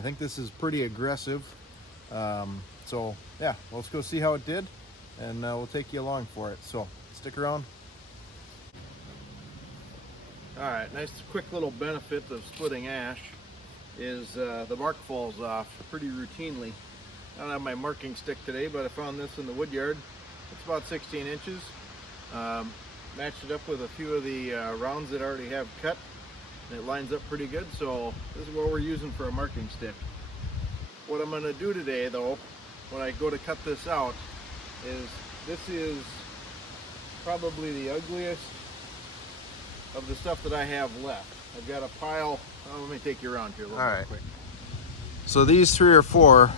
I think this is pretty aggressive. So yeah, let's go see how it did, and we'll take you along for it. So stick around. All right, nice quick little benefit of splitting ash is the bark falls off pretty routinely. I don't have my marking stick today, but I found this in the Woodyard. It's about 16 inches. Matched it up with a few of the rounds that I already have cut, and it lines up pretty good. So this is what we're using for a marking stick. What I'm going to do today, though, when I go to cut this out, is this is probably the ugliest of the stuff that I have left. I've got a pile. Oh, let me take you around here a little bit quick. So these 3 or 4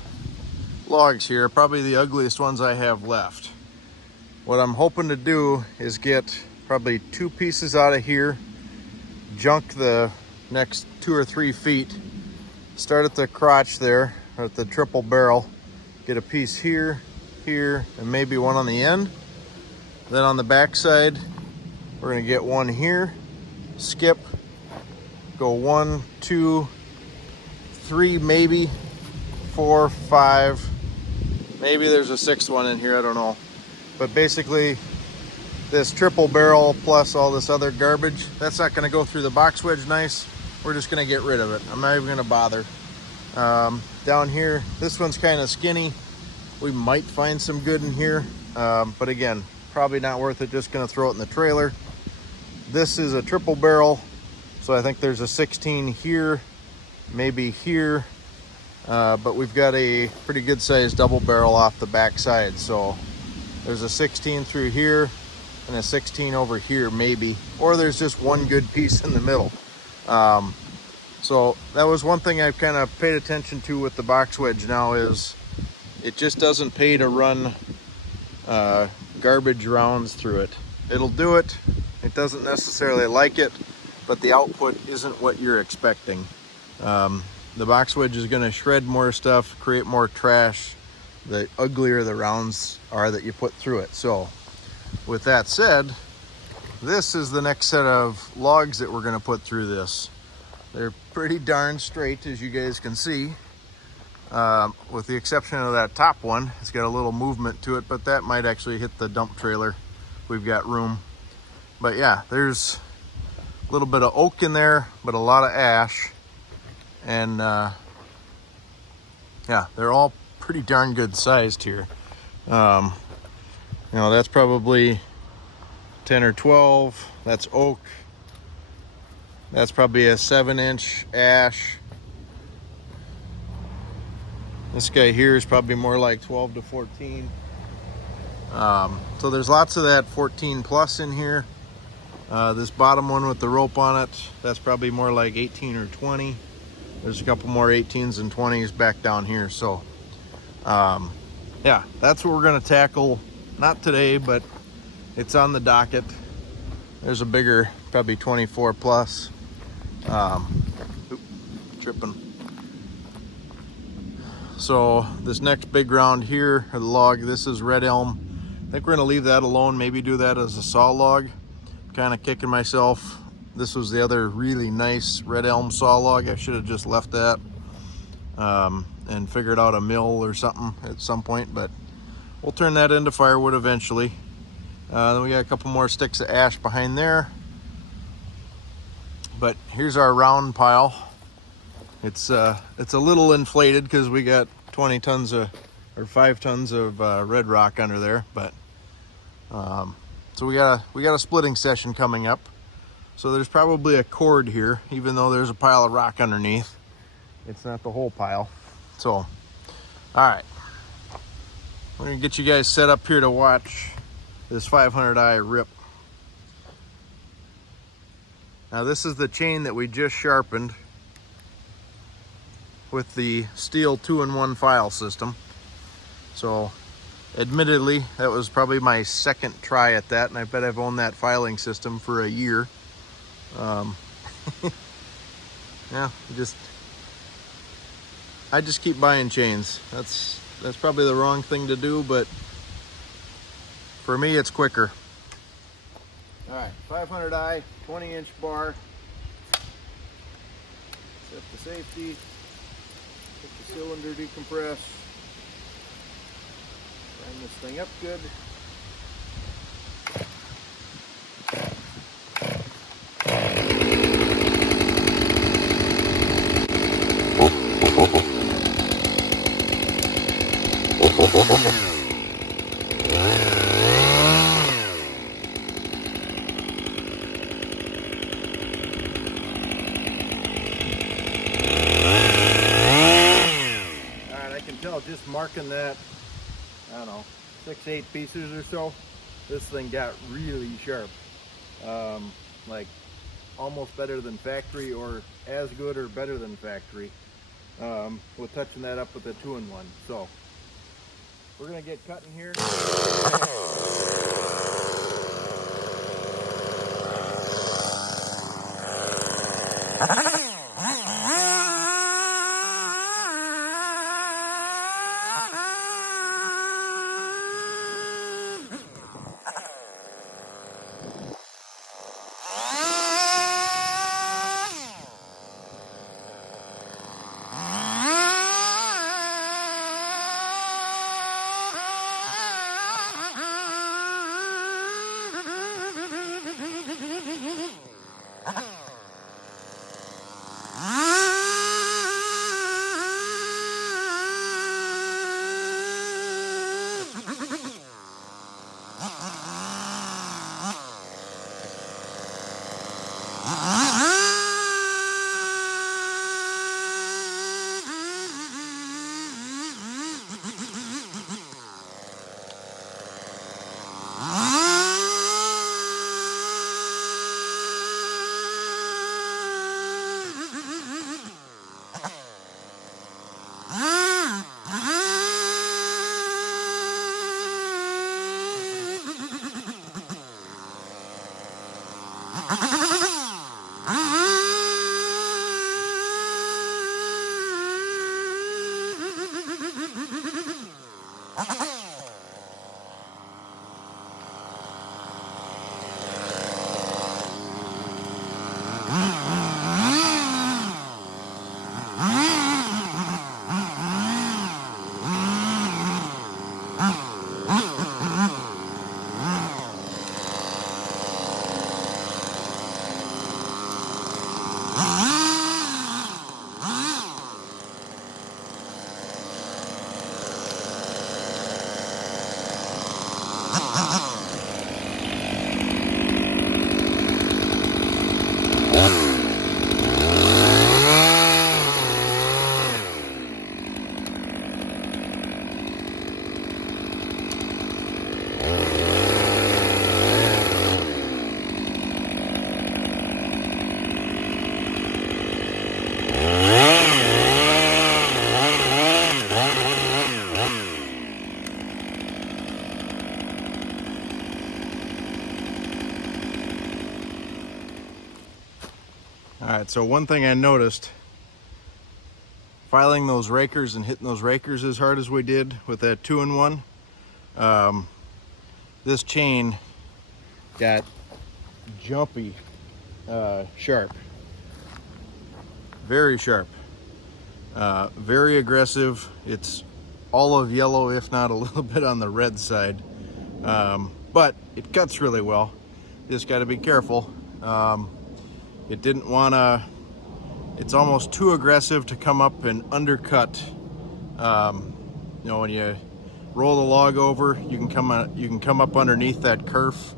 logs here are probably the ugliest ones I have left. What I'm hoping to do is get probably 2 pieces out of here, junk the next 2 or 3 feet, start at the crotch there, or at the triple barrel, get a piece here, here, and maybe one on the end. Then on the back side, we're gonna get one here, skip, go 1, 2, 3, maybe 4, 5, maybe there's a 6th one in here, I don't know. But basically, this triple barrel plus all this other garbage, that's not gonna go through the box wedge nice. We're just gonna get rid of it. I'm not even gonna bother. Down here, this one's kind of skinny. We might find some good in here, but again, probably not worth it. Just gonna throw it in the trailer. This is a triple barrel, so I think there's a 16 here, maybe here, but we've got a pretty good sized double barrel off the back side. So there's a 16 through here and a 16 over here maybe, or there's just one good piece in the middle. So that was one thing I've kind of paid attention to with the box wedge now, is it just doesn't pay to run garbage rounds through it. It'll do it. It doesn't necessarily like it, but the output isn't what you're expecting. The box wedge is going to shred more stuff, create more trash, the uglier the rounds are that you put through it. So with that said, this is the next set of logs that we're going to put through this. They're pretty darn straight, as you guys can see, with the exception of that top one. It's got a little movement to it, but that might actually hit the dump trailer. We've got room. But yeah, there's a little bit of oak in there, but a lot of ash. And yeah, they're all pretty darn good sized here. You know, that's probably 10 or 12. That's oak. That's probably a 7-inch ash. This guy here is probably more like 12 to 14. So there's lots of that 14 plus in here. This bottom one with the rope on it, that's probably more like 18 or 20. There's a couple more 18s and 20s back down here. So yeah, that's what we're gonna tackle. Not today, but it's on the docket. There's a bigger, probably 24 plus. Tripping. So this next big round here, the log, this is red elm. I think we're gonna leave that alone, maybe do that as a saw log. Kind of kicking myself. This was the other really nice red elm saw log. I should have just left that and figured out a mill or something at some point, but we'll turn that into firewood eventually. Then we got a couple more sticks of ash behind there. But here's our round pile. It's a little inflated because we got 20 tons of, or 5 tons of red rock under there, but so we got a splitting session coming up. So there's probably a cord here, even though there's a pile of rock underneath. It's not the whole pile. So, all right, we're gonna get you guys set up here to watch this 500i rip. Now this is the chain that we just sharpened with the Stihl 2-in-1 file system. So admittedly, that was probably my 2nd try at that, and I bet I've owned that filing system for a year. Yeah, I just keep buying chains. That's probably the wrong thing to do, but for me it's quicker. All right, 500i, 20-inch bar. Set the safety. cylinder decompress. Line this thing up good. Just marking that, I don't know, 6-8 pieces or so, this thing got really sharp. Like almost better than factory, or as good or better than factory, with touching that up with a 2-in-1. So we're gonna get cutting here. Alright, so one thing I noticed, filing those rakers and hitting those rakers as hard as we did with that 2-in-1, this chain got jumpy sharp. Very sharp. Very aggressive. It's olive yellow, if not a little bit on the red side. But it cuts really well. Just got to be careful. It didn't want to, it's almost too aggressive to come up and undercut. You know, when you roll the log over, you can come up underneath that kerf.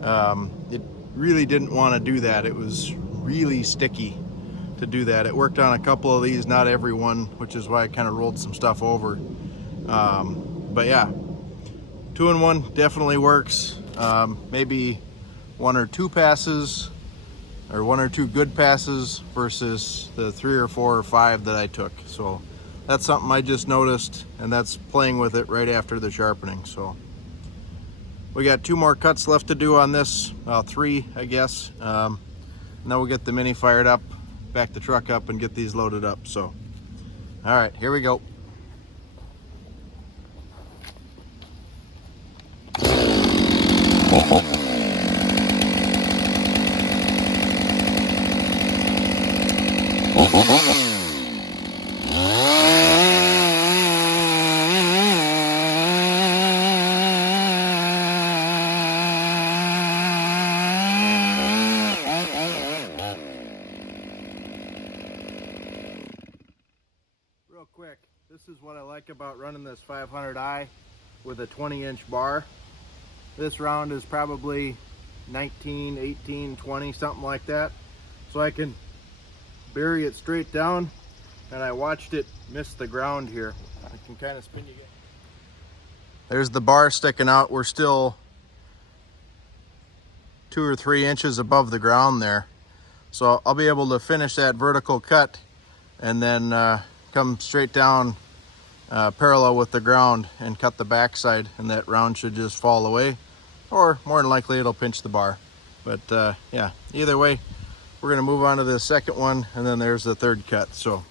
It really didn't want to do that. It was really sticky to do that. It worked on a couple of these, not every one, which is why I kind of rolled some stuff over. But yeah, 2-in-1 definitely works. Maybe 1 or 2 passes, or 1 or 2 good passes versus the 3 or 4 or 5 that I took. So that's something I just noticed, and that's playing with it right after the sharpening. So we got 2 more cuts left to do on this, 3 I guess. And then we'll get the Mini fired up, back the truck up, and get these loaded up. So all right, here we go. Real quick, this is what I like about running this 500i with a 20-inch bar. This round is probably 19, 18, 20, something like that. So I can bury it straight down, and I watched it miss the ground here. I can kind of spin you again. There's the bar sticking out. We're still 2 or 3 inches above the ground there. So I'll be able to finish that vertical cut and then come straight down parallel with the ground and cut the backside, and that round should just fall away, or more than likely it'll pinch the bar. But yeah, either way, we're gonna move on to the second one, and then there's the third cut. So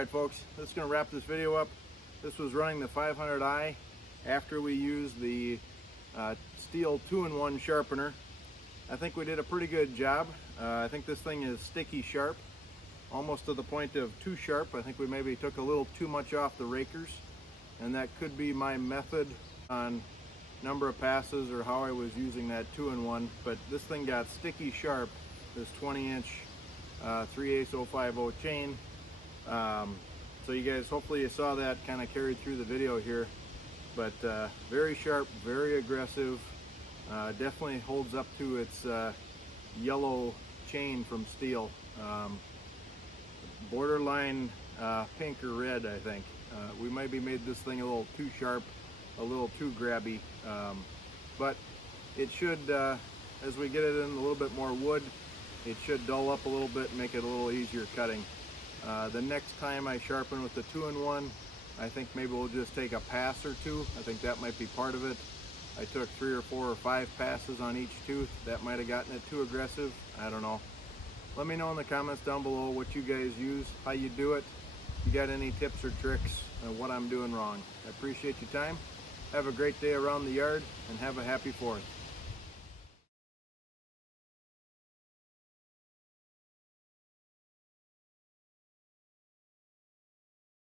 alright folks, that's going to wrap this video up. This was running the 500i after we used the Stihl 2-in-1 sharpener. I think we did a pretty good job. I think this thing is sticky sharp, almost to the point of too sharp. I think we maybe took a little too much off the rakers, and that could be my method on number of passes or how I was using that 2-in-1. But this thing got sticky sharp, this 20-inch 3/8 050 chain. So you guys, hopefully you saw that kind of carried through the video here, but very sharp, very aggressive, definitely holds up to its yellow chain from Stihl. Borderline pink or red, I think. We maybe made this thing a little too sharp, a little too grabby, but it should, as we get it in a little bit more wood, it should dull up a little bit and make it a little easier cutting. The next time I sharpen with the 2-in-1, I think maybe we'll just take a pass or two. I think that might be part of it. I took 3 or 4 or 5 passes on each tooth. That might have gotten it too aggressive. I don't know. Let me know in the comments down below what you guys use, how you do it. If you got any tips or tricks on what I'm doing wrong. I appreciate your time. Have a great day around the yard, and have a happy 4th.